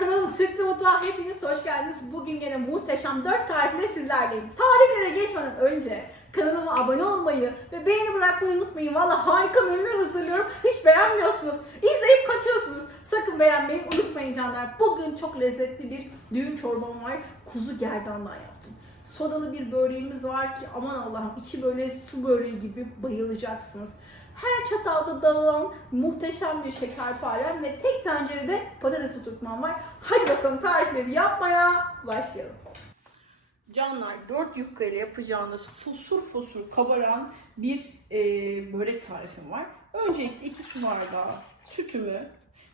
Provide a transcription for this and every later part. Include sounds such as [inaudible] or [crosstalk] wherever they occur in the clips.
kanalım Sütlü Mutfağa hepiniz hoş geldiniz. Bugün yine muhteşem 4 tarifle sizlerleyim. Tariflere geçmeden önce kanalıma abone olmayı ve beğeni bırakmayı unutmayın. Valla harika menüler hazırlıyorum. Hiç beğenmiyorsunuz. İzleyip kaçıyorsunuz. Sakın beğenmeyi unutmayın canlar. Bugün çok lezzetli bir düğün çorbam var. Kuzu gerdandan yaptım. Sodalı bir böreğimiz var ki aman Allah'ım içi böyle su böreği gibi bayılacaksınız. Her çatalda dağılan muhteşem bir şekerparem ve tek tencerede patates oturtmam var. Hadi bakalım tarifleri yapmaya başlayalım. Canlar 4 yufka ile yapacağınız fosur fosur kabaran bir e, börek tarifim var. Öncelikle 2 su bardağı sütümü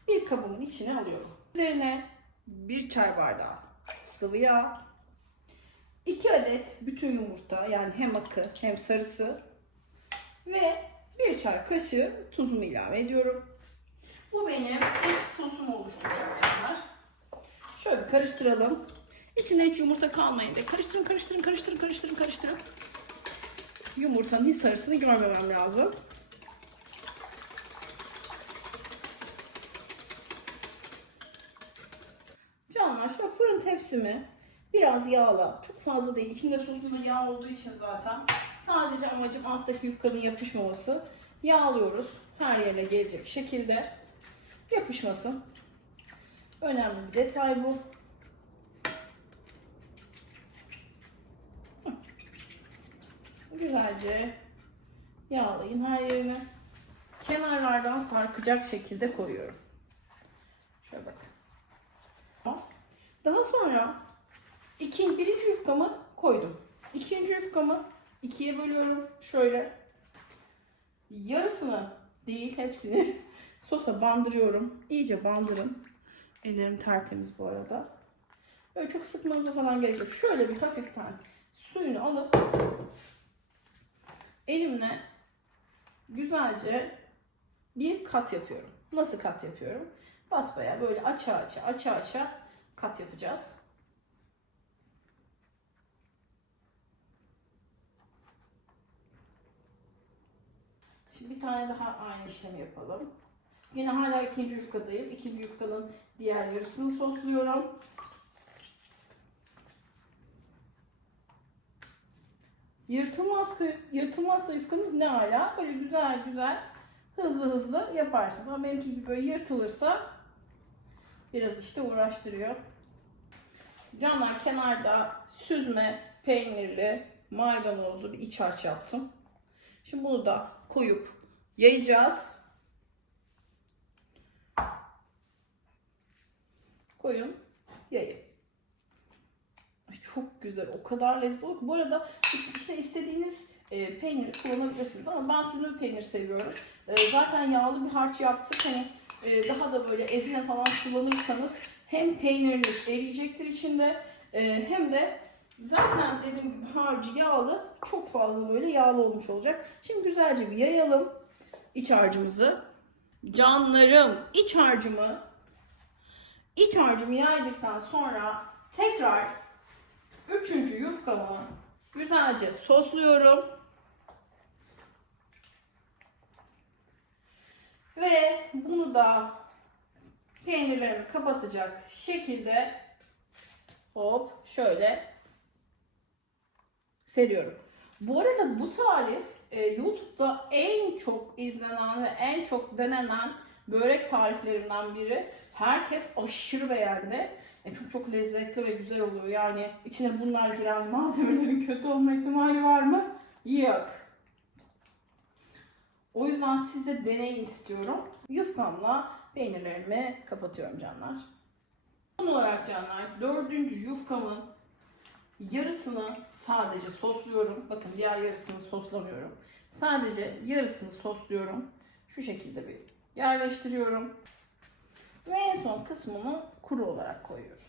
bir kabımın içine alıyorum. Üzerine 1 çay bardağı sıvı yağ, 2 adet bütün yumurta yani hem akı hem sarısı ve 1 çay kaşığı tuzumu ilave ediyorum. Bu benim iç sosum oluşturacak canlar. Şöyle bir karıştıralım. İçinde hiç yumurta kalmayınca karıştırın karıştırın karıştırın karıştırın karıştırın. Yumurtanın hiç sarısını görmemem lazım. Canlar şu fırın tepsimi biraz yağla. Çok fazla değil. İçinde sosunda yağ olduğu için zaten. Sadece amacım alttaki yufkanın yapışmaması. Yağlıyoruz. Her yerine gelecek şekilde. Yapışmasın. Önemli bir detay bu. Güzelce yağlayın her yerini. Kenarlardan sarkacak şekilde koyuyorum. Şöyle bakın. Daha sonra ikinci, birinci yufkamı koydum. İkinci yufkamı ikiye bölüyorum. Şöyle yarısını değil hepsini [laughs] sosa bandırıyorum. İyice bandırın. Ellerim tertemiz bu arada. Böyle çok sıkmanıza falan gerek yok. Şöyle bir hafiften suyunu alıp elimle güzelce bir kat yapıyorum. Nasıl kat yapıyorum? Basbaya böyle aça aça aça aça kat yapacağız. Bir tane daha aynı işlemi yapalım. Yine hala ikinci yufkadayım. İkinci yufkanın diğer yarısını sosluyorum. Yırtılmaz, yırtılmazsa yufkanız ne hala? Böyle güzel güzel hızlı hızlı yaparsınız. Ama benimki gibi böyle yırtılırsa biraz işte uğraştırıyor. Canlar kenarda süzme peynirli maydanozlu bir iç harç yaptım. Şimdi bunu da koyup yayacağız. Koyun, yayın. Ay çok güzel, o kadar lezzetli olur. Bu arada işte istediğiniz e, peyniri kullanabilirsiniz ama ben süzme peynir seviyorum. E, zaten yağlı bir harç yaptık. Hani e, daha da böyle ezine falan kullanırsanız hem peyniriniz eriyecektir içinde e, hem de zaten dediğim gibi harcı yağlı çok fazla böyle yağlı olmuş olacak. Şimdi güzelce bir yayalım iç harcımızı. Canlarım iç harcımı iç harcımı yaydıktan sonra tekrar üçüncü yufkamı güzelce sosluyorum. Ve bunu da peynirlerimi kapatacak şekilde hop şöyle seriyorum. Bu arada bu tarif e, YouTube'da en çok izlenen ve en çok denenen börek tariflerimden biri. Herkes aşırı beğendi. E, çok çok lezzetli ve güzel oluyor. Yani içine bunlar giren [laughs] malzemelerin kötü olma ihtimali var mı? Yok. O yüzden siz de deneyin istiyorum. Yufkamla peynirlerimi kapatıyorum canlar. Son olarak canlar dördüncü yufkamın yarısını sadece sosluyorum. Bakın diğer yarısını soslamıyorum. Sadece yarısını sosluyorum. Şu şekilde bir yerleştiriyorum. Ve en son kısmını kuru olarak koyuyoruz.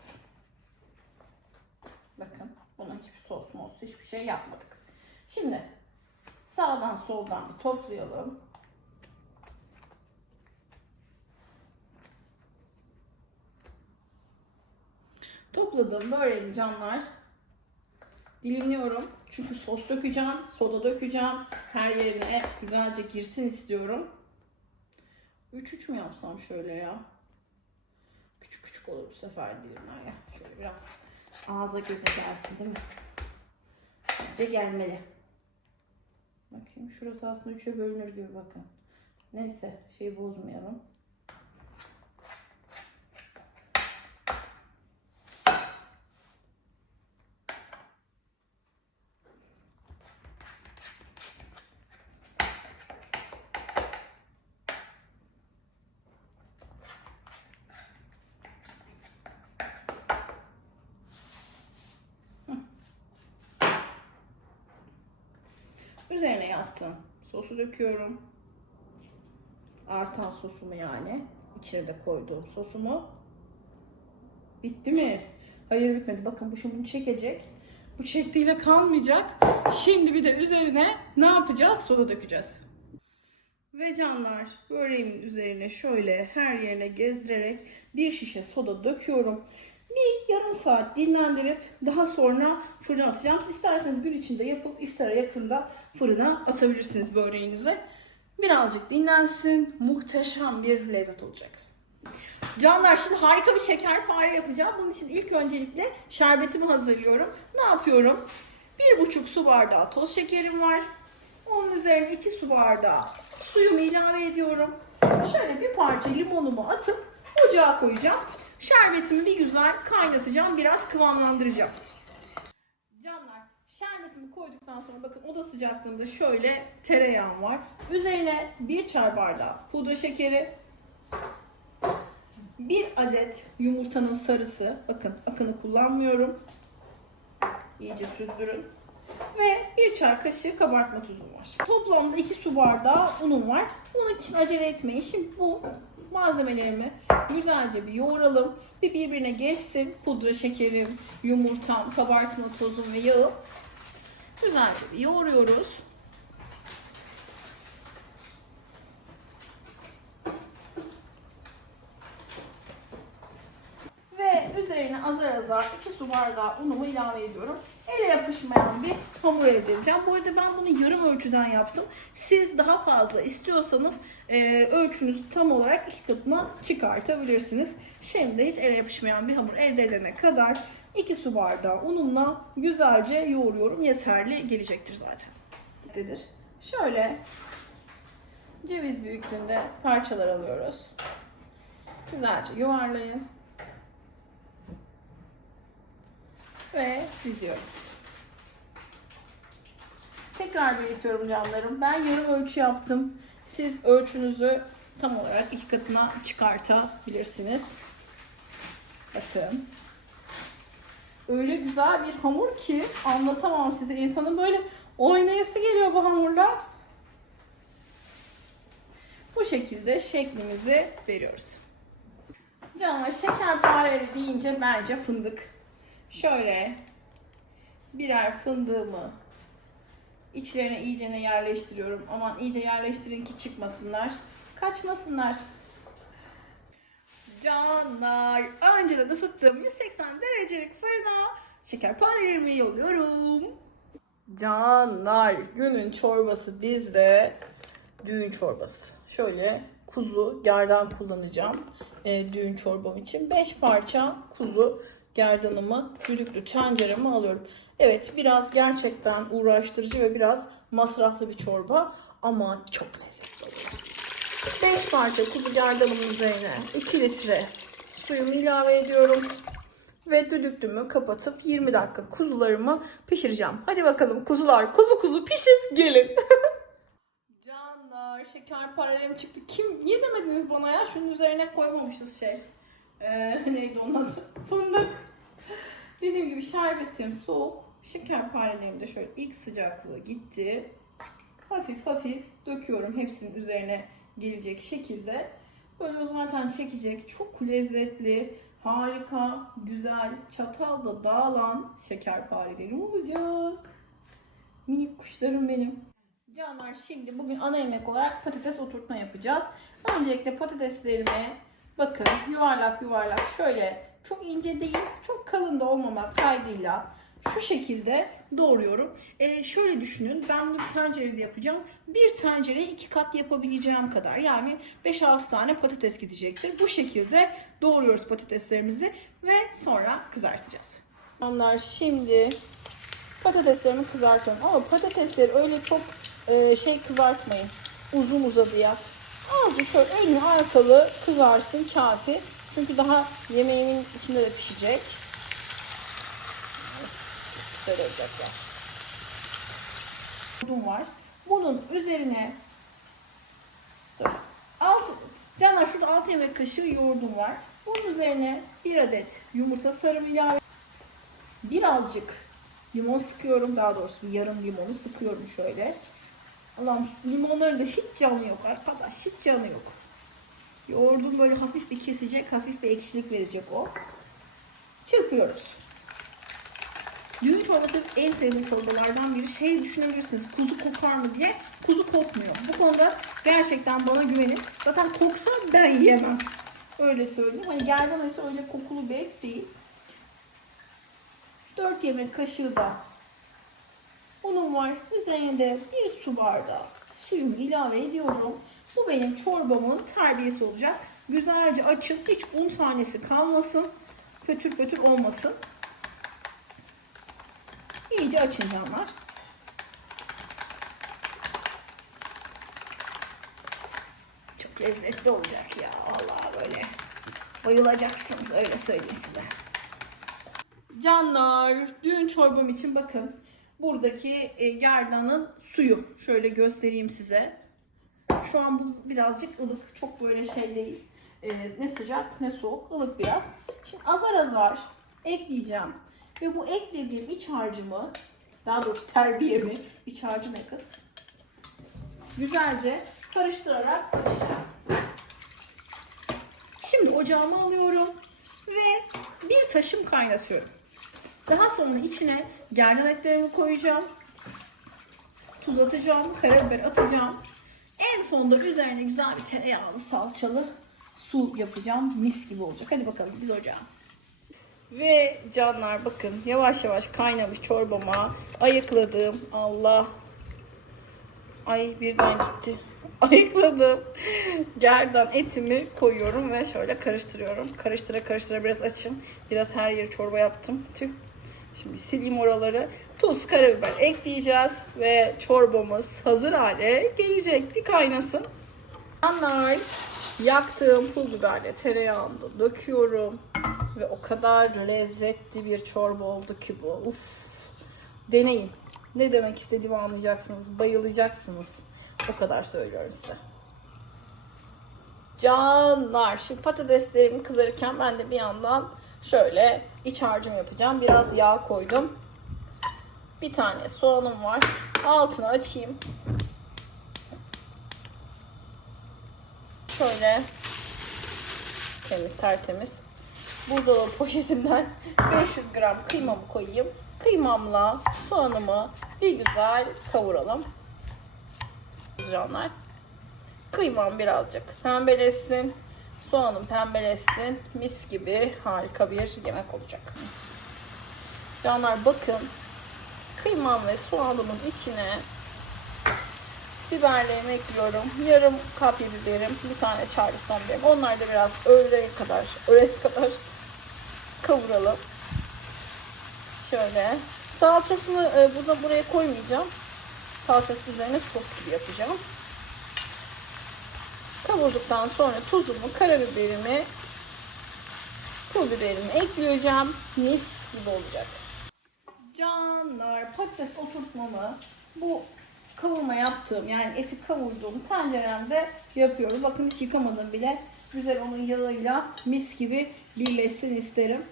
Bakın buna hiçbir sos mos hiçbir şey yapmadık. Şimdi sağdan soldan bir toplayalım. Topladım böyle canlar. Dilimliyorum. Çünkü sos dökeceğim, soda dökeceğim. Her yerine güzelce girsin istiyorum. 3-3 mü yapsam şöyle ya? Küçük küçük olur bu sefer dilimler ya. Şöyle biraz ağza göze gelsin değil mi? Bence gelmeli. Bakayım şurası aslında üçe bölünür gibi bakın. Neyse şeyi bozmayalım. Üzerine yaptım. Sosu döküyorum. Artan sosumu yani. İçine de koyduğum sosumu. Bitti mi? Hayır bitmedi. Bakın bu şimdi bunu çekecek. Bu çektiğiyle kalmayacak. Şimdi bir de üzerine ne yapacağız? Soda dökeceğiz. Ve canlar böreğimin üzerine şöyle her yerine gezdirerek bir şişe soda döküyorum. Bir yarım saat dinlendirip daha sonra fırına atacağım. Siz isterseniz gün içinde yapıp iftara yakında fırına atabilirsiniz böreğinizi. Birazcık dinlensin. Muhteşem bir lezzet olacak. Canlar şimdi harika bir şekerpare yapacağım. Bunun için ilk öncelikle şerbetimi hazırlıyorum. Ne yapıyorum? Bir buçuk su bardağı toz şekerim var. Onun üzerine iki su bardağı suyumu ilave ediyorum. Şöyle bir parça limonumu atıp ocağa koyacağım. Şerbetimi bir güzel kaynatacağım. Biraz kıvamlandıracağım. Canlar şerbetimi koyduktan sonra bakın oda sıcaklığında şöyle tereyağım var. Üzerine bir çay bardağı pudra şekeri, bir adet yumurtanın sarısı. Bakın akını kullanmıyorum. İyice süzdürün. Ve bir çay kaşığı kabartma tuzum var. Toplamda 2 su bardağı unum var. Bunun için acele etmeyin. Şimdi bu malzemelerimi güzelce bir yoğuralım. Bir birbirine geçsin. Pudra şekerim, yumurtam, kabartma tozum ve yağım. Güzelce bir yoğuruyoruz. Ve üzerine azar azar 2 su bardağı unumu ilave ediyorum. Ele yapışmayan bir hamur elde edeceğim. Bu arada ben bunu yarım ölçüden yaptım. Siz daha fazla istiyorsanız e, ölçünüzü tam olarak iki katına çıkartabilirsiniz. Şimdi hiç ele yapışmayan bir hamur elde edene kadar 2 su bardağı unumla güzelce yoğuruyorum. Yeterli gelecektir zaten. Dedir. Şöyle ceviz büyüklüğünde parçalar alıyoruz. Güzelce yuvarlayın. Ve diziyorum. Tekrar belirtiyorum canlarım. Ben yarım ölçü yaptım. Siz ölçünüzü tam olarak iki katına çıkartabilirsiniz. Bakın. Öyle güzel bir hamur ki anlatamam size. İnsanın böyle oynayası geliyor bu hamurla. Bu şekilde şeklimizi veriyoruz. Canlar şekerpare deyince bence fındık. Şöyle birer fındığımı içlerine iyicene yerleştiriyorum. Aman iyice yerleştirin ki çıkmasınlar. Kaçmasınlar. Canlar önceden ısıttığım 180 derecelik fırına şekerparelerimi yolluyorum. Canlar günün çorbası bizde düğün çorbası. Şöyle kuzu gerdan kullanacağım e, düğün çorbam için. 5 parça kuzu gerdanımı düdüklü tencereme alıyorum. Evet biraz gerçekten uğraştırıcı ve biraz masraflı bir çorba ama çok lezzetli oluyor. 5 parça kuzu gerdanımın üzerine 2 litre suyumu ilave ediyorum. Ve düdüklümü kapatıp 20 dakika kuzularımı pişireceğim. Hadi bakalım kuzular kuzu kuzu pişip gelin. [laughs] Canlar şekerparelerim çıktı. Kim niye demediniz bana ya? Şunun üzerine koymamışız şey. Ee, [laughs] neydi onun adı? Fındık. Dediğim gibi şerbetim soğuk. Şekerparelerim de şöyle ilk sıcaklığı gitti. Hafif hafif döküyorum hepsinin üzerine gelecek şekilde. Böyle zaten çekecek. Çok lezzetli, harika, güzel, çatalla dağılan şekerparelerim olacak. Minik kuşlarım benim. Canlar şimdi bugün ana yemek olarak patates oturtma yapacağız. Öncelikle patateslerimi bakın yuvarlak yuvarlak şöyle çok ince değil çok kalın da olmamak kaydıyla şu şekilde doğruyorum. Ee, şöyle düşünün ben bir tencerede yapacağım. Bir tencereyi iki kat yapabileceğim kadar yani 5-6 tane patates gidecektir. Bu şekilde doğruyoruz patateslerimizi ve sonra kızartacağız. Onlar şimdi patateslerimi kızartıyorum ama patatesleri öyle çok e, şey kızartmayın uzun uzadıya. Azıcık şöyle önlü arkalı kızarsın kafi. Çünkü daha yemeğimin içinde de pişecek. Böyle olacaklar. Bunun var. Bunun üzerine dur. Alt, Canlar şurada 6 yemek kaşığı yoğurdum var. Bunun üzerine bir adet yumurta sarımı ilave birazcık limon sıkıyorum. Daha doğrusu bir yarım limonu sıkıyorum şöyle. Allah'ım limonların da hiç canı yok arkadaş. Hiç canı yok. Yoğurdum böyle hafif bir kesecek, hafif bir ekşilik verecek o. Çırpıyoruz. Düğün çorbası en sevdiğim çorbalardan biri. Şey düşünebilirsiniz, kuzu kokar mı diye. Kuzu kokmuyor. Bu konuda gerçekten bana güvenin. Zaten koksa ben yiyemem. Öyle söyleyeyim. Hani gerdan ise öyle kokulu bir et değil. 4 yemek kaşığı da unum var. Üzerine de bir su bardağı suyumu ilave ediyorum. Bu benim çorbamın terbiyesi olacak. Güzelce açın. Hiç un tanesi kalmasın. Pötür pötür olmasın. İyice açın canlar. Çok lezzetli olacak ya. Vallahi böyle bayılacaksınız öyle söyleyeyim size. Canlar, düğün çorbam için bakın. Buradaki e, gerdanın suyu. Şöyle göstereyim size. Şu an bu birazcık ılık. Çok böyle şey değil. E, ne sıcak ne soğuk. ılık biraz. Şimdi azar azar ekleyeceğim. Ve bu eklediğim iç harcımı, daha doğrusu terbiyemi, iç harcı ne kız? Güzelce karıştırarak açacağım. Şimdi ocağıma alıyorum ve bir taşım kaynatıyorum. Daha sonra içine gerdan etlerimi koyacağım. Tuz atacağım, karabiber atacağım. En sonunda üzerine güzel bir tereyağlı salçalı su yapacağım. Mis gibi olacak. Hadi bakalım biz ocağa. Ve canlar bakın yavaş yavaş kaynamış çorbama ayıkladım. Allah. Ay birden gitti. [laughs] Ayıkladım. Gerdan etimi koyuyorum ve şöyle karıştırıyorum. Karıştıra karıştıra biraz açım. Biraz her yeri çorba yaptım. Tüh. Şimdi sileyim oraları. Tuz, karabiber ekleyeceğiz ve çorbamız hazır hale gelecek. Bir kaynasın. Anlar yaktığım pul biberle tereyağını döküyorum. Ve o kadar lezzetli bir çorba oldu ki bu. Uf. Deneyin. Ne demek istediğimi anlayacaksınız. Bayılacaksınız. O kadar söylüyorum size. Canlar. Şimdi patateslerim kızarırken ben de bir yandan şöyle iç harcım yapacağım. Biraz yağ koydum. Bir tane soğanım var. Altını açayım. Şöyle temiz tertemiz. Buzdolabı poşetinden [laughs] 500 gram kıymamı koyayım. Kıymamla soğanımı bir güzel kavuralım. Canlar. Kıymam birazcık pembeleşsin. Soğanım pembeleşsin. Mis gibi harika bir yemek olacak. Canlar bakın. Kıymam ve soğanımın içine biberlerimi ekliyorum. Yarım kapya biberim, bir tane charleston biberim. Onlar da biraz öğleye kadar, öğleye kadar kavuralım. Şöyle. Salçasını e, burada buraya koymayacağım. Salçası üzerine sos gibi yapacağım. Kavurduktan sonra tuzumu, karabiberimi, pul biberimi ekleyeceğim. Mis gibi olacak. Canlar patates oturtmamı bu kavurma yaptığım yani eti kavurduğum tenceremde yapıyorum. Bakın hiç yıkamadım bile. Güzel onun yağıyla mis gibi birleşsin isterim.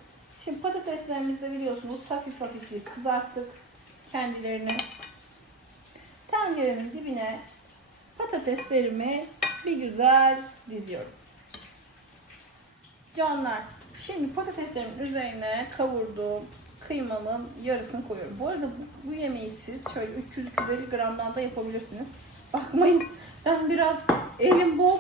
Şimdi patateslerimizi de biliyorsunuz hafif hafif bir kızarttık kendilerini. Tenceremin dibine patateslerimi bir güzel diziyorum. Canlar, şimdi patateslerimin üzerine kavurduğum kıymamın yarısını koyuyorum. Bu arada bu, bu yemeği siz şöyle 300-350 gramdan da yapabilirsiniz. Bakmayın ben biraz elim bol.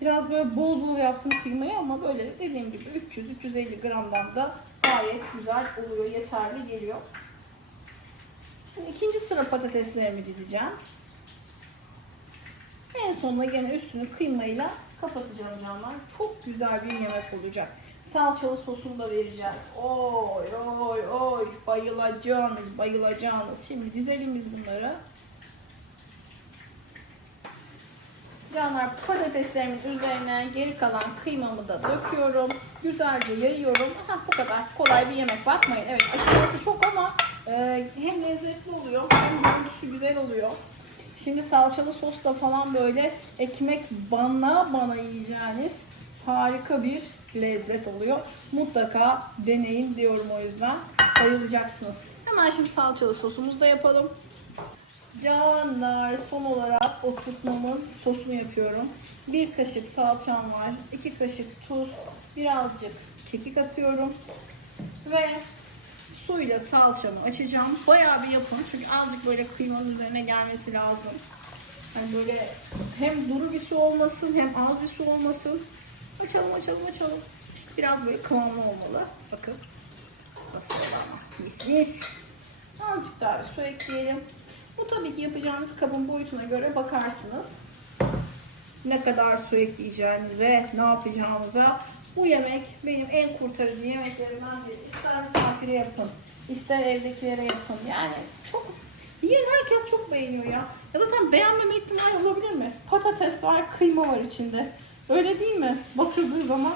Biraz böyle bol bol yaptım kıymayı ama böyle dediğim gibi 300-350 gramdan da gayet güzel oluyor, yeterli geliyor. Şimdi ikinci sıra patateslerimi dizeceğim. En sonunda gene üstünü kıymayla kapatacağım canlar. Çok güzel bir yemek olacak. Salçalı sosunu da vereceğiz. Oy oy oy bayılacağınız bayılacağınız. Şimdi dizelim biz bunları. Canlar patateslerimin üzerine geri kalan kıymamı da döküyorum. Güzelce yayıyorum. Aha, bu kadar kolay bir yemek. Bakmayın evet aşaması çok ama e, hem lezzetli oluyor hem görüntüsü güzel oluyor. Şimdi salçalı sosla falan böyle ekmek bana bana yiyeceğiniz harika bir lezzet oluyor. Mutlaka deneyin diyorum o yüzden. Bayılacaksınız. Hemen şimdi salçalı sosumuzu da yapalım. Canlar son olarak oturtmamın sosunu yapıyorum. Bir kaşık salçam var. iki kaşık tuz. Birazcık kekik atıyorum. Ve suyla salçamı açacağım. Bayağı bir yapın. Çünkü azıcık böyle kıymanın üzerine gelmesi lazım. Yani böyle hem duru bir su olmasın hem az bir su olmasın. Açalım açalım açalım. Biraz böyle kıvamlı olmalı. Bakın. Nasıl ama. Mis mis. Azıcık daha su ekleyelim. Bu tabii ki yapacağınız kabın boyutuna göre bakarsınız. Ne kadar su ekleyeceğinize, ne yapacağınıza. Bu yemek benim en kurtarıcı yemeklerimden biri. İster misafire yapın, ister evdekilere yapın. Yani çok yiyen herkes çok beğeniyor ya. Ya zaten beğenmeme ihtimali olabilir mi? Patates var, kıyma var içinde. Öyle değil mi? Bakıldığı zaman.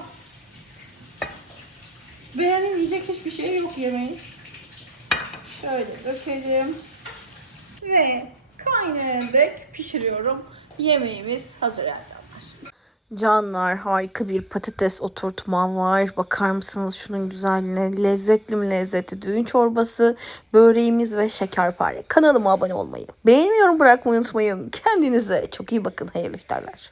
Beğenilecek hiçbir şey yok yemeğin. Şöyle dökelim. Ve kaynayana dek pişiriyorum. Yemeğimiz hazır canlar. Canlar harika bir patates oturtmam var. Bakar mısınız şunun güzelliğine? Lezzetli mi lezzetli düğün çorbası, böreğimiz ve şekerpare. Kanalıma abone olmayı, beğenmiyorum bırakmayı unutmayın. Kendinize çok iyi bakın. Hayırlı iftarlar.